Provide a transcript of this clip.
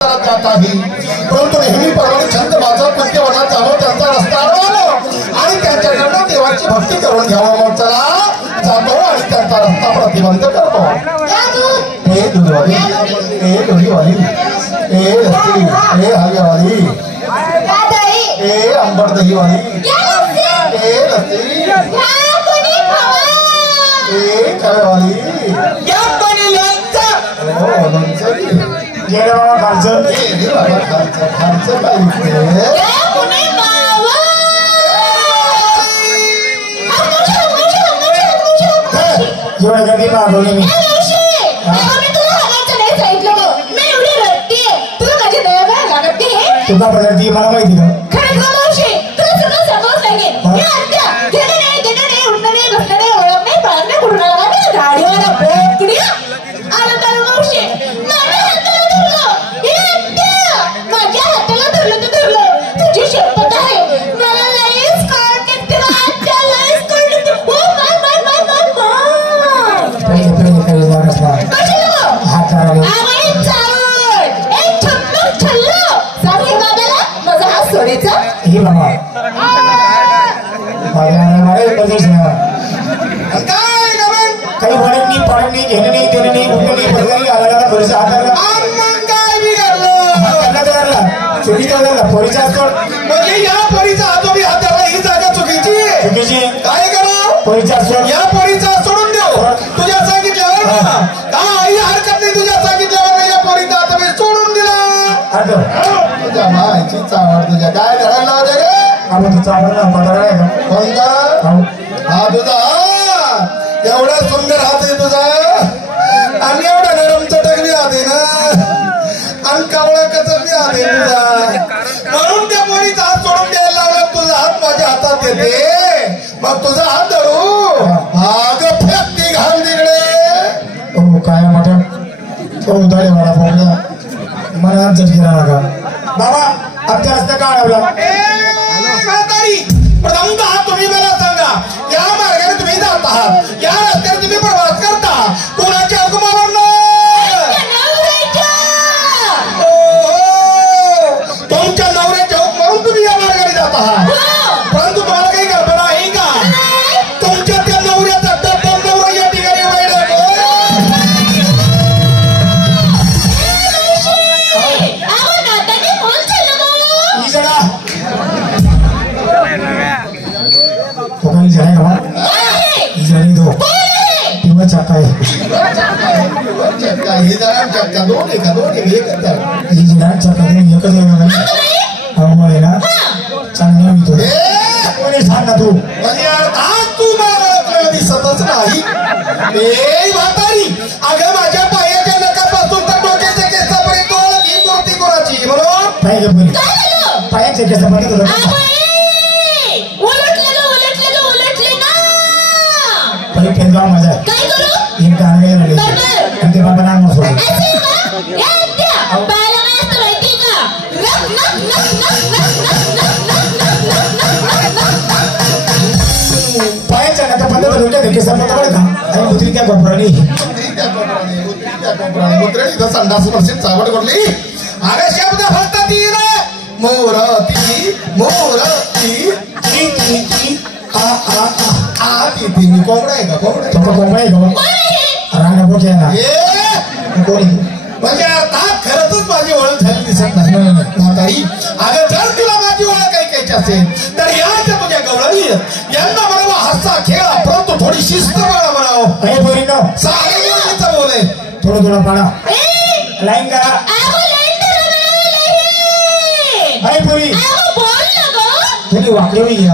जात आहे, परंतु नेहमीप्रमाणे छंद माझा पुण्यवनात जावं, त्यांचा रस्ता अडवावं आणि त्यांच्याकडनं देवाची भक्ती करून घ्यावं. मग चला जातो आणि त्यांचा रस्ता प्रतिबंध करतो. हे दुधवाली, हे दुधीवाली, हे लस्सी, हे हलव्यावाली, हे आंबट दहीवाली, हे लस्सी, हे खव्यावाली, हो लोणचं गेले बाबा खालचं खालचं पाहिजे. जेवढं कधी मागवली मी तुका पडती मला माहिती का काही म्हणत पडणी घेणं नाही देणं नाही उठणं नाही बदलणी आला पोरीचा चुकीचा झाला पोरीचा म्हणजे या पोरीचा हातोबी हात द्यावा ही जागा चुकीची चुकीची काय करू पोरीचा सोड या पोरीचा सोडून देऊ तुझ्या सांगितल्यावर काय आई हरकत नाही तुझ्या सांगितल्यावर नाही या पोरीचा हातोबी सोडून दिला. तुझ्या मायची चावड तुझ्या काय धरायला होते रे आम्ही तुझा पदार आहे का कोणता हा तुझा एवढा सुंदर हात आहे तुझा आणि एवढा नरम चटक बी हात आहे ना आणि कावळा कचर बी हात आहे तुझा म्हणून त्या पोरीचा हात सोडून द्यायला लावला. तुझा हात माझ्या हातात येते मग तुझा हात धरू आग फेकती घाल तिकडे. हो काय मोठा तो उदाडे मला फोडला मला झटके राहा बाबा आमच्या रस्ता का अडवला प्रथमतः तुम्ही मला सांगा या मार्गाने तुम्ही जात आहात या रस्त्याने तुम्ही प्रवास करता कोणाच्या हुकुमावर तुमच्या नवऱ्याच्या हुकुमावरून तुम्ही या मार्गाने जात आहात. परंतु तुम्हाला काही कल्पना आहे का तुमच्या त्या नवऱ्याचा डब्बल नवरा या ठिकाणी चक्का दोन आहे का दोन एकच आहे ना चांगली सांग ना तू म्हणजे तू मला दिसतच नाही. अगं माझ्या पायाच्या नकापासून तर डोक्याच्या केसापर्यंत ही मूर्ती कोणाची बरोबर पायाच्या केसापर्यंत मजा ते बाबा नाम पायाच्या नका पंधरा डोक्यात केसापर्यंत का आणि मुद्री त्या कोपराणी संडास वर्षी चावड करली. अरे शब्द फक्त तीन मोरती मोरती ती कोंबडा आहे का कोंबडा आहे का रांगा पोटे ना म्हणजे आता खरंच माझी ओळख झाली दिसत नाही म्हातारी. अगं जर तुला माझी ओळख ऐकायची असेल तर याच्या तुझ्या गवळणी यांना म्हणावा हस्ता खेळा परंतु थोडी शिस्त बाळा म्हणावं साडेचं बोले थोडं थोडं पाडा लाईन करा पुरी थोडी वाकडी